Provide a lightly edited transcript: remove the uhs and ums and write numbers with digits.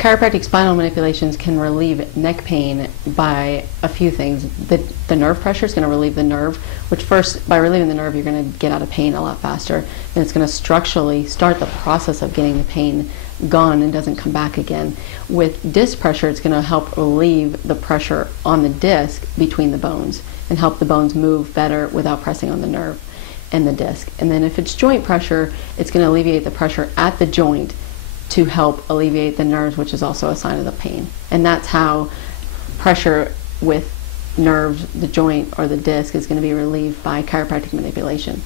Chiropractic spinal manipulations can relieve neck pain by a few things. The nerve pressure is going to relieve the nerve, which first, by relieving the nerve, you're going to get out of pain a lot faster. And it's going to structurally start the process of getting the pain gone and doesn't come back again. With disc pressure, it's going to help relieve the pressure on the disc between the bones and help the bones move better without pressing on the nerve and the disc. And then if it's joint pressure, it's going to alleviate the pressure at the joint to help alleviate the nerves, which is also a sign of the pain. And that's how pressure with nerves, the joint or the disc, is going to be relieved by chiropractic manipulation.